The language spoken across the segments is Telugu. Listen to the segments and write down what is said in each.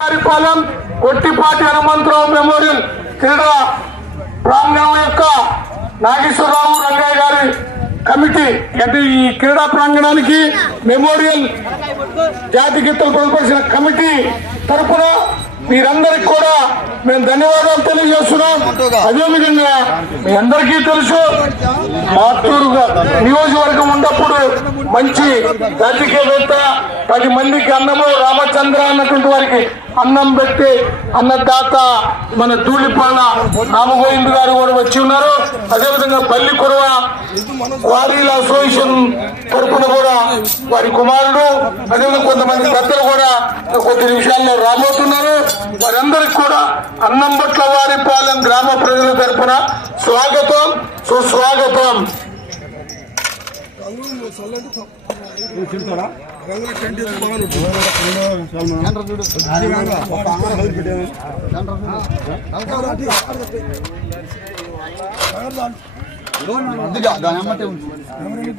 పాలెం కొట్టిపాటి హనుమంతరావు మెమోరియల్ క్రీడా ప్రాంగణం యొక్క నాగేశ్వరరావు రంగయ్య గారి కమిటీ అంటే ఈ క్రీడా ప్రాంగణానికి మెమోరియల్ జాతి గీతలు పొందుపరిచిన కమిటీ తరపున మీరందరికి కూడా మేము ధన్యవాదాలు తెలియజేస్తున్నాం. అదేవిధంగా మీ అందరికీ తెలుసు మాతూరు నియోజకవర్గం ఉన్నప్పుడు మంచి రాజకీయవేత్త పది మందికి అన్నము రామచంద్ర అన్నటువంటి వారికి అన్నం పెట్టి అన్నదాత మన ధూళిపాల రామగోవింద్ గారు కూడా వచ్చి ఉన్నారు. అదేవిధంగా పల్లి కురవ క్వారీల అసోసియేషన్ తరపున కూడా వారి కుమారుడు అదేవిధంగా కొంతమంది పెద్దలు కూడా కొద్ది నిమిషాల్లో రాబోతున్నారు. వారందరికి కూడా అన్నంబట్ల వారి గ్రామ ప్రజల తరఫున స్వాగతం సుస్వాగతం.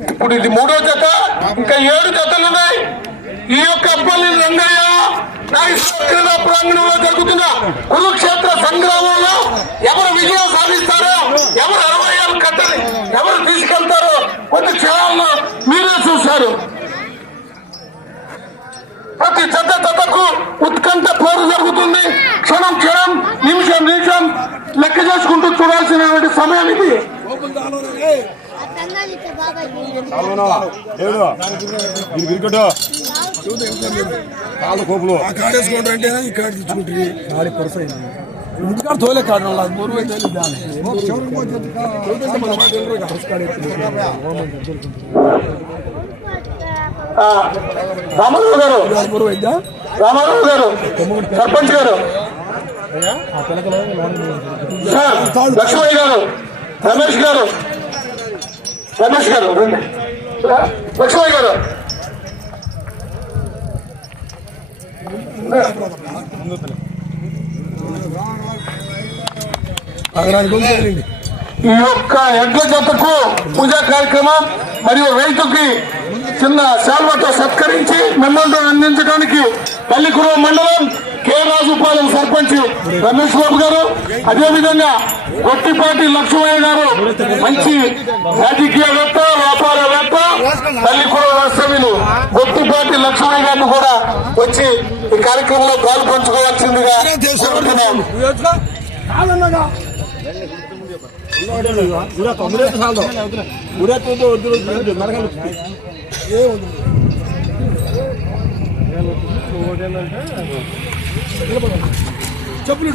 ఇప్పుడు ఇది మూడో జత ఇంకా ఏడు జతలు ఉన్నాయి ఈ యొక్క అప్పల్లి రంగయ్య క్రీడా ప్రాంగణంలో జరుగుతున్న కురుక్షేత్ర సంగ్రామంలో ఎవరు విజయం సాధిస్తారో ఎవరు అరవై కట్టాలి ఎవరు తీసుకెళ్తారో కొంత క్షణాల్లో మీరే చూశారు. ప్రతి చెత్త చెత్తకు ఉత్కంఠ పోరు జరుగుతుంది. క్షణం క్షణం నిమిషం నిమిషం లెక్క చేసుకుంటూ చూడాల్సిన సమయం ఇది. కాళ్ళు కోపులు ఆ కార్డు వేసుకుంటారు అంటే ఈ కార్డు తెచ్చుకుంటారు. గాడి పరస ఇంటికాడ తోలే వాళ్ళ మూడు వేలు రామారావు గారు. రామారావు గారు సర్పంచ్ గారు. సార్ లక్ష్మయ్య గారు రమేష్ గారు. రమేష్ గారు లక్ష్మయ్య గారు. ఈ యొక్క ఎడ్ల జతకు పూజా కార్యక్రమం మరియు రైతుకి చిన్న శాల్వతో సత్కరించి మెమంటో అందించడానికి పల్లికుర మండలం కె రాజుపాలెం సర్పంచ్ రమేష్ బాబు గారు అదేవిధంగా గొట్టిపాటి లక్ష్మయ్య గారు మంచి రాజకీయవేత్త వ్యాపారవేత్త పల్లికుర వాస్తవ్యులు గొట్టిపాటి లక్ష్మయ్య గారిని కూడా వచ్చి ఈ కార్యక్రమంలో పాలు పంచుకోవాల్సిందిగా చెప్పులు